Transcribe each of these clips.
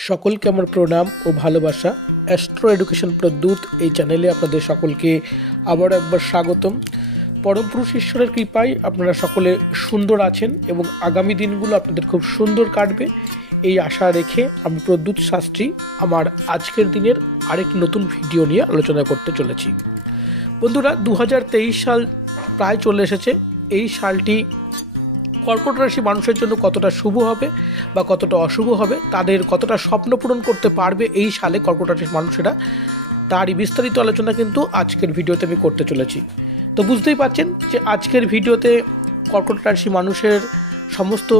সকলকে আমার প্রণাম ও ভালোবাসা। অ্যাস্ট্রো এডুকেশন প্রদ্যুৎ এই চ্যানেলে আপনাদের সকলকে আবার একবার স্বাগতম। পরম পুরুষ ঈশ্বরের কৃপায় আপনারা সকলে সুন্দর আছেন এবং আগামী দিনগুলো আপনাদের খুব সুন্দর কাটবে এই আশা রেখে আমি প্রদ্যুৎ শাস্ত্রী আমার আজকের দিনের আরেকটি নতুন ভিডিও নিয়ে আলোচনা করতে চলেছি। বন্ধুরা, 2023 সাল প্রায় চলে এসেছে। এই সালটি কর্কট রাশি মানুষের জন্য কতটা শুভ হবে বা কতটা অশুভ হবে, তাদের কতটা স্বপ্ন পূরণ করতে পারবে এই সালে কর্কট রাশির মানুষেরা, তারই বিস্তারিত আলোচনা কিন্তু আজকের ভিডিওতে আমি করতে চলেছি। তো বুঝতেই পারছেন যে আজকের ভিডিওতে কর্কট রাশি মানুষের সমস্ত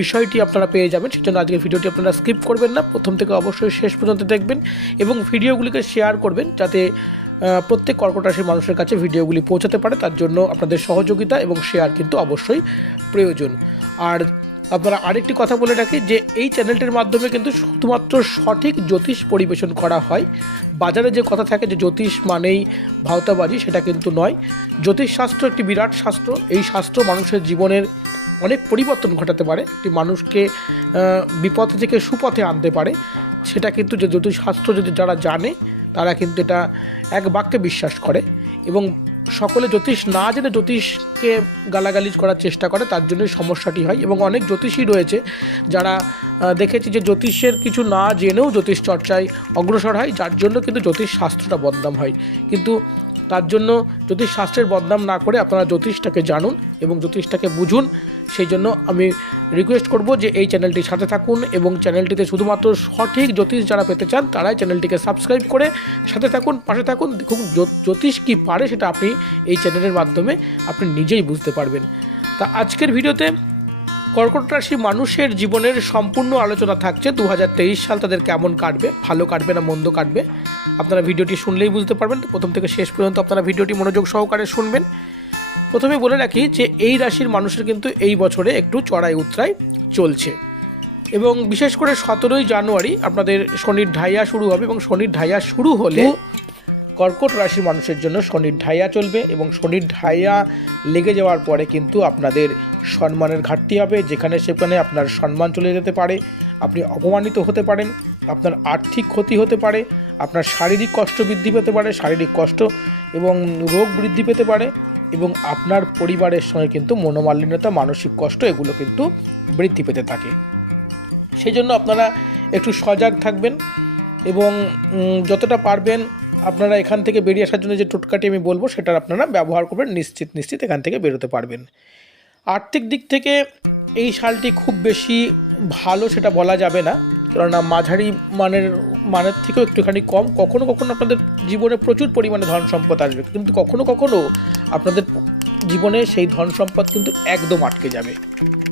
বিষয়টি আপনারা পেয়ে যাবেন। সেজন্য আজকের ভিডিওটি আপনারা স্কিপ করবেন না, প্রথম থেকে অবশ্যই শেষ পর্যন্ত দেখবেন এবং ভিডিওগুলিকে শেয়ার করবেন যাতে প্রত্যেক কর্কট রাশির মানুষের কাছে ভিডিওগুলি পৌঁছাতে পারে। তার জন্য আপনাদের সহযোগিতা এবং শেয়ার কিন্তু অবশ্যই প্রয়োজন। আর আপনারা আরেকটি কথা বলে রাখি যে এই চ্যানেলটির মাধ্যমে কিন্তু শুধুমাত্র সঠিক জ্যোতিষ পরিবেশন করা হয়। বাজারে যে কথা থাকে যে জ্যোতিষ মানেই ভাওতাবাজি, সেটা কিন্তু নয়। জ্যোতিষশাস্ত্র একটি বিরাট শাস্ত্র। এই শাস্ত্র মানুষের জীবনের অনেক পরিবর্তন ঘটাতে পারে, একটি মানুষকে বিপদ থেকে সুপথে আনতে পারে। সেটা কিন্তু যে জ্যোতিষশাস্ত্র যদি যারা জানে তারা কিন্তু এটা এক বাক্যে বিশ্বাস করে এবং সকলে জ্যোতিষ না জেনে জ্যোতিষকে গালাগালিজ করার চেষ্টা করে, তার জন্যই সমস্যাটি হয়। এবং অনেক জ্যোতিষী রয়েছে যারা দেখেছি যে জ্যোতিষের কিছু না জেনেও জ্যোতিষ চর্চায় অগ্রসর হয়, যার জন্য কিন্তু জ্যোতিষ শাস্ত্রটা বদনাম হয়। কিন্তু তার জন্য জ্যোতিষ শাস্ত্রের বদনাম না করে আপনারা জ্যোতিষটাকে জানুন এবং জ্যোতিষটাকে বুঝুন। সেই জন্য আমি রিকোয়েস্ট করব যে এই চ্যানেলটির সাথে থাকুন এবং চ্যানেলটিতে শুধুমাত্র সঠিক জ্যোতিষ যারা পেতে চান তারাই চ্যানেলটিকে সাবস্ক্রাইব করে সাথে থাকুন, পাশে থাকুন। দেখুন জ্যোতিষ কী পারে সেটা আপনি এই চ্যানেলের মাধ্যমে আপনি নিজেই বুঝতে পারবেন। তা আজকের ভিডিওতে কর্কট রাশি মানুষের জীবনের সম্পূর্ণ আলোচনা থাকছে। 2023 সাল তাদের কেমন কাটবে, ভালো কাটবে না মন্দ কাটবে, আপনারা ভিডিওটি শুনলেই বুঝতে পারবেন। তো প্রথম থেকে শেষ পর্যন্ত আপনারা ভিডিওটি মনোযোগ সহকারে শুনবেন। প্রথমে বলে রাখি যে এই রাশির মানুষের কিন্তু এই বছরে একটু চড়াই উতরাই চলছে এবং বিশেষ করে 17ই জানুয়ারি আপনাদের শনির ঢাইয়া শুরু হবে এবং শনির ঢাইয়া শুরু হলে কর্কট রাশির মানুষের জন্য শনির ঢাইয়া চলবে এবং শনির ঢাইয়া লেগে যাওয়ার পরে কিন্তু আপনাদের সম্মানের ঘাটতি হবে। যেখানে সেখানে আপনার সম্মান চলে যেতে পারে, আপনি অপমানিত হতে পারেন, আপনার আর্থিক ক্ষতি হতে পারে, আপনার শারীরিক কষ্ট বৃদ্ধি পেতে পারে, শারীরিক কষ্ট এবং রোগ বৃদ্ধি পেতে পারে এবং আপনার পরিবারের সঙ্গে কিন্তু মনোমালিন্যতা, মানসিক কষ্ট এগুলো কিন্তু বৃদ্ধি পেতে থাকে। সেই জন্য আপনারা একটু সজাগ থাকবেন এবং যতটা পারবেন আপনারা এখান থেকে বেরিয়ে আসার জন্য যে টোটকাটি আমি বলবো সেটা আপনারা ব্যবহার করবেন, নিশ্চিত এখান থেকে বেরোতে পারবেন। আর্থিক দিক থেকে এই সালটি খুব বেশি ভালো সেটা বলা যাবে না, কেননা মাঝারি মানের থেকেও একটুখানি কম। কখনো কখনো আপনাদের জীবনে প্রচুর পরিমাণে ধন সম্পদ আসবে, কিন্তু কখনো কখনো আপনাদের জীবনে সেই ধন সম্পদ কিন্তু একদম আটকে যাবে।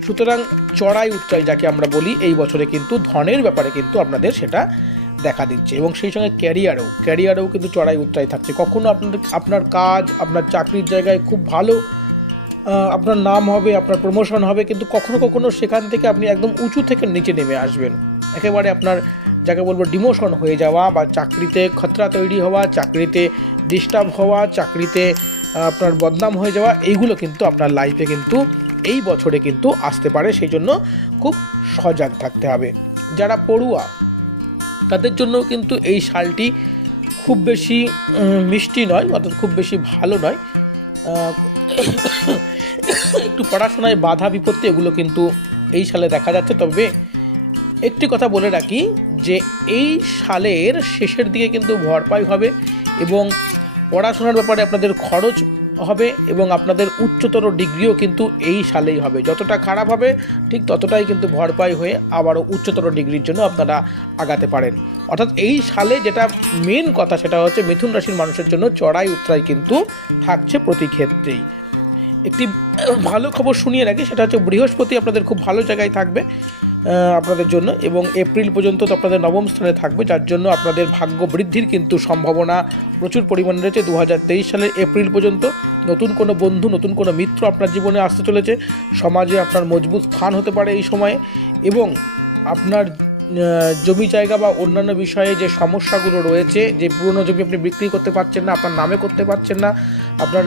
সুতরাং চড়াই উতরাই যাকে আমরা বলি, এই বছরে কিন্তু ধনের ব্যাপারে কিন্তু আপনাদের সেটা দেখা দিচ্ছে এবং সেই সঙ্গে ক্যারিয়ারেও কিন্তু চড়াই উতরাই থাকছে। কখনো আপনার কাজ, আপনার চাকরির জায়গায় খুব ভালো আপনার নাম হবে, আপনার প্রমোশন হবে, কিন্তু কখনো কখনো সেখান থেকে আপনি একদম উঁচু থেকে নিচে নেমে আসবেন। একেবারে আপনার যাকে বলবো ডিমোশন হয়ে যাওয়া বা চাকরিতে খতরা তৈরি হওয়া, চাকরিতে ডিস্টার্ব হওয়া, চাকরিতে আপনার বদনাম হয়ে যাওয়া, এইগুলো কিন্তু আপনার লাইফে কিন্তু এই বছরে কিন্তু আসতে পারে। সেই জন্য খুব সজাগ থাকতে হবে। যারা পড়ুয়া তাদের জন্য কিন্তু এই সালটি খুব বেশি মিষ্টি নয়, অর্থাৎ খুব বেশি ভালো নয়। একটু পড়াশোনায় বাধা বিপত্তি এগুলো কিন্তু এই সালে দেখা যাচ্ছে। তবে একটি কথা বলে রাখি যে এই সালের শেষের দিকে কিন্তু ভরপাই হবে এবং পড়াশোনার ব্যাপারে আপনাদের খরচ হবে এবং আপনাদের উচ্চতর ডিগ্রিও কিন্তু এই সালেই হবে। যতটা খারাপ হবে ঠিক ততটাই কিন্তু ভরপাই হয়ে আবারও উচ্চতর ডিগ্রির জন্য আপনারা আগাতে পারেন। অর্থাৎ এই সালে যেটা মেন কথা সেটা হচ্ছে মিথুন রাশির মানুষের জন্য চড়াই উতরাই কিন্তু থাকছে প্রতি ক্ষেত্রেই। একটি ভালো খবর শুনিয়ে রাখি, সেটা হচ্ছে বৃহস্পতি আপনাদের খুব ভালো জায়গায় থাকবে আপনাদের জন্য এবং এপ্রিল পর্যন্ত তো আপনাদের নবম স্থানে থাকবে, যার জন্য আপনাদের ভাগ্য বৃদ্ধির কিন্তু সম্ভাবনা প্রচুর পরিমাণে রয়েছে। 2023 সালের এপ্রিল পর্যন্ত নতুন কোনো বন্ধু, নতুন কোনো মিত্র আপনার জীবনে আসতে চলেছে। সমাজে আপনার মজবুত স্থান হতে পারে এই সময়ে এবং আপনার জমি জায়গা বা অন্যান্য বিষয়ে যে সমস্যাগুলো রয়েছে, যে পুরনো জমি আপনি বিক্রি করতে পারছেন না, আপনার নামে করতে পারছেন না, আপনার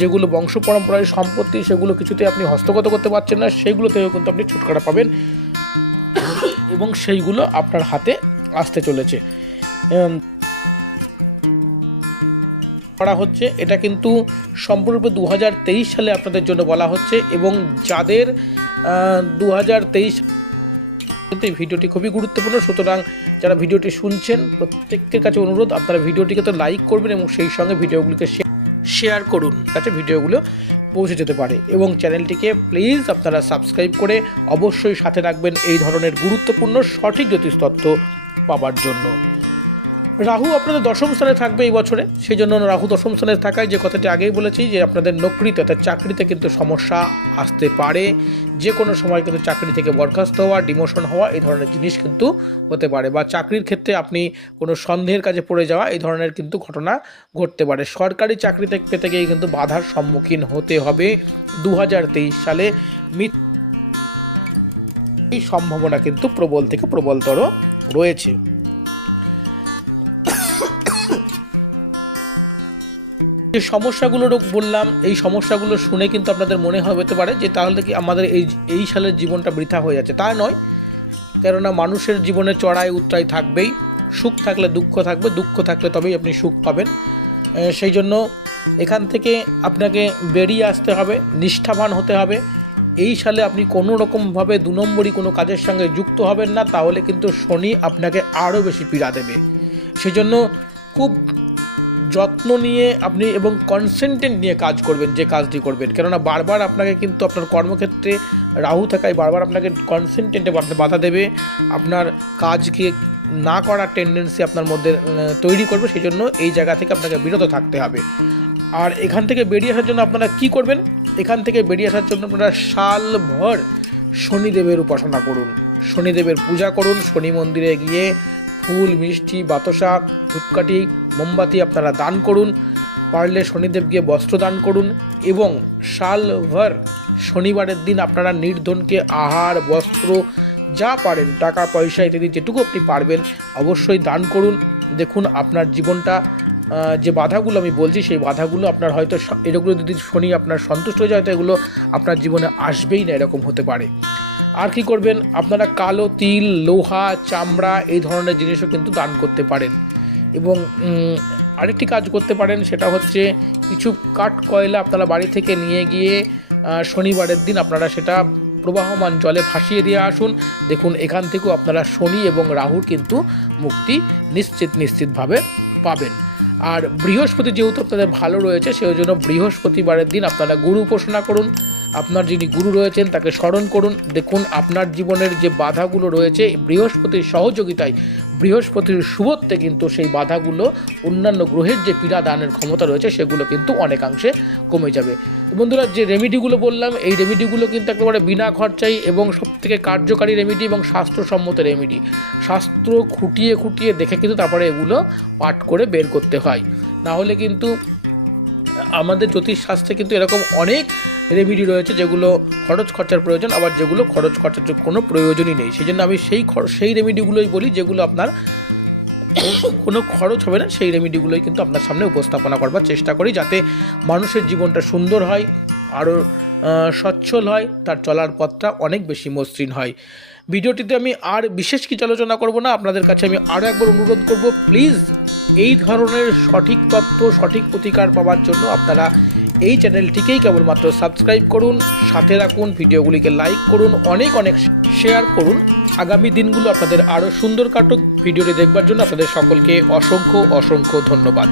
যেগুলো বংশ পরম্পরায় সম্পত্তি সেগুলো কিছুতে আপনি হস্তগত করতে পারছেন না, সেগুলো থেকেও কিন্তু আপনি ছুটকারা পাবেন। এবং সেইগুলো আপনার হাতে আসতে চলেছে করা হচ্ছে। এটা কিন্তু সম্পূর্ণরূপে 2023 সালে আপনাদের জন্য বলা হচ্ছে, এবং যাদের 2023 কিন্তু এই ভিডিওটি খুবই গুরুত্বপূর্ণ। সুতরাং যারা ভিডিওটি শুনছেন প্রত্যেকের কাছে অনুরোধ, আপনারা ভিডিওটিকে তো লাইক করবেন এবং সেই সঙ্গে ভিডিওগুলিকে শেয়ার করুন, যাতে ভিডিওগুলো পৌঁছে যেতে পারে, এবং চ্যানেলটিকে প্লিজ আপনারা সাবস্ক্রাইব করে অবশ্যই সাথে রাখবেন এই ধরনের গুরুত্বপূর্ণ সঠিক জ্যোতিষ তথ্য পাওয়ার জন্য। রাহু আপনাদের দশম স্থানে থাকবে এই বছরে, সেই জন্য রাহু দশম স্থানে থাকায় যে কথাটি আগেই বলেছি যে আপনাদের নৌকরিতে অর্থাৎ চাকরিতে কিন্তু সমস্যা আসতে পারে, যে কোনো সময় কিন্তু চাকরি থেকে বরখাস্ত হওয়া, ডিমোশন হওয়া এই ধরনের জিনিস কিন্তু হতে পারে, বা চাকরির ক্ষেত্রে আপনি কোনো সন্দেহের কাজে পড়ে যাওয়া এই ধরনের কিন্তু ঘটনা ঘটতে পারে। সরকারি চাকরিতে পেতে গিয়ে কিন্তু বাধার সম্মুখীন হতে হবে 2023 সালে। এই সম্ভাবনা কিন্তু প্রবল থেকে প্রবলতর রয়েছে। যে সমস্যাগুলো বললাম, এই সমস্যাগুলো শুনে কিন্তু আপনাদের মনে হতে পারে যে তাহলে কি আমাদের এই সালের জীবনটা বৃথা হয়ে যাচ্ছে। তা নয়, কেননা মানুষের জীবনে চড়াই উতরাই থাকবেই। সুখ থাকলে দুঃখ থাকবে, দুঃখ থাকলে তবেই আপনি সুখ পাবেন। সেই জন্য এখান থেকে আপনাকে বেরিয়ে আসতে হবে, নিষ্ঠাবান হতে হবে। এই সালে আপনি কোনো রকমভাবে 2 নম্বরই কোনো কাজের সঙ্গে যুক্ত হবেন না, তাহলে কিন্তু শনি আপনাকে আরও বেশি পীড়া দেবে। সেই জন্য খুব যত্ন নিয়ে আপনি এবং কনসেন্ট্রেট নিয়ে কাজ করবেন, যে কাজটি করবেন, কেননা বারবার আপনাকে কিন্তু আপনার কর্মক্ষেত্রে রাহু থাকায় বারবার আপনাকে কনসেন্ট্রেটে বাধা দেবে, আপনার কাজকে না করার টেন্ডেন্সি আপনার মধ্যে তৈরি করবে। সেই জন্য এই জায়গা থেকে আপনাকে বিরত থাকতে হবে। আর এখান থেকে বেরিয়ে আসার জন্য আপনারা কি করবেন? এখান থেকে বেরিয়ে আসার জন্য আপনারা সালভর শনিদেবের উপাসনা করুন, শনিদেবের পূজা করুন, শনি মন্দিরে গিয়ে ফুল, মিষ্টি, বাতাসা, ধূপকাঠি, মোমবাতি আপনারা দান করুন, পারলে শনিদেবকে বস্ত্র দান করুন, এবং সালভর শনিবারের দিন আপনারা নির্ধনকে আহার, বস্ত্র, যা পারেন টাকা পয়সা ইত্যাদি যেটুকু আপনি পারবেন অবশ্যই দান করুন। দেখুন আপনার জীবনটা, যে বাধাগুলো আমি বলছি সেই বাধাগুলো আপনার হয়তো এগুলো যদি শনি আপনার সন্তুষ্ট হয়ে যায় তো এগুলো আপনার জীবনে আসবেই না, এরকম হতে পারে। আর কি করবেন? আপনারা কালো তিল, লোহা, চামড়া এই ধরনের জিনিসও কিন্তু দান করতে পারেন। এবং আরেকটি কাজ করতে পারেন, সেটা হচ্ছে কিছু কাঠ কয়লা আপনারা বাড়ি থেকে নিয়ে গিয়ে শনিবারের দিন আপনারা সেটা প্রবাহমান জলে ভাসিয়ে দিয়ে আসুন। দেখুন এখান থেকেও আপনারা শনি এবং রাহুর কিন্তু মুক্তি নিশ্চিতভাবে পাবেন। আর বৃহস্পতি যেহেতু আপনাদের ভালো রয়েছে, সেই জন্য বৃহস্পতিবারের দিন আপনারা গুরু উপাসনা করুন, আপনার যিনি গুরু রয়েছেন তাকে স্মরণ করুন। দেখুন আপনার জীবনের যে বাধাগুলো রয়েছে বৃহস্পতির সহযোগিতায়, বৃহস্পতির শুভত্বে কিন্তু সেই বাধাগুলো, অন্যান্য গ্রহের যে পীড়া দানের ক্ষমতা রয়েছে সেগুলো কিন্তু অনেকাংশে কমে যাবে। বন্ধুরা, যে রেমিডিগুলো বললাম এই রেমিডিগুলো কিন্তু একেবারে বিনা খরচাই এবং সবথেকে কার্যকারী রেমিডি এবং শাস্ত্রসম্মত রেমিডি। শাস্ত্র খুঁটিয়ে দেখে কিন্তু তারপরে এগুলো পাঠ করে বের করতে হয়, না হলে কিন্তু আমাদের জ্যোতিষশাস্ত্রে কিন্তু এরকম অনেক রেমিডি রয়েছে যেগুলো খরচ খরচার প্রয়োজন, আবার যেগুলো খরচ খরচার কোনো প্রয়োজনই নেই। সেই জন্য আমি সেই রেমিডিগুলোই বলি যেগুলো আপনার কোনো খরচ হবে না, সেই রেমিডিগুলোই কিন্তু আপনার সামনে উপস্থাপনা করবার চেষ্টা করি, যাতে মানুষের জীবনটা সুন্দর হয়, আরও সচ্ছল হয়, তার চলার পথটা অনেক বেশি মসৃণ হয়। ভিডিওটিতে আমি আর বিশেষ কিছু আলোচনা করব না, আপনাদের কাছে আমি আরও একবার অনুরোধ করব, প্লিজ এই ধরনের সঠিক তথ্য, সঠিক প্রতিকার পাওয়ার জন্য আপনারা এই চ্যানেলটিকেই কেবলমাত্র সাবস্ক্রাইব করুন, সাথে রাখুন, ভিডিওগুলিকে লাইক করুন, অনেক শেয়ার করুন। আগামী দিনগুলো আপনাদের আরও সুন্দর কাটুক। ভিডিওটি দেখবার জন্য আপনাদের সকলকে অসংখ্য ধন্যবাদ।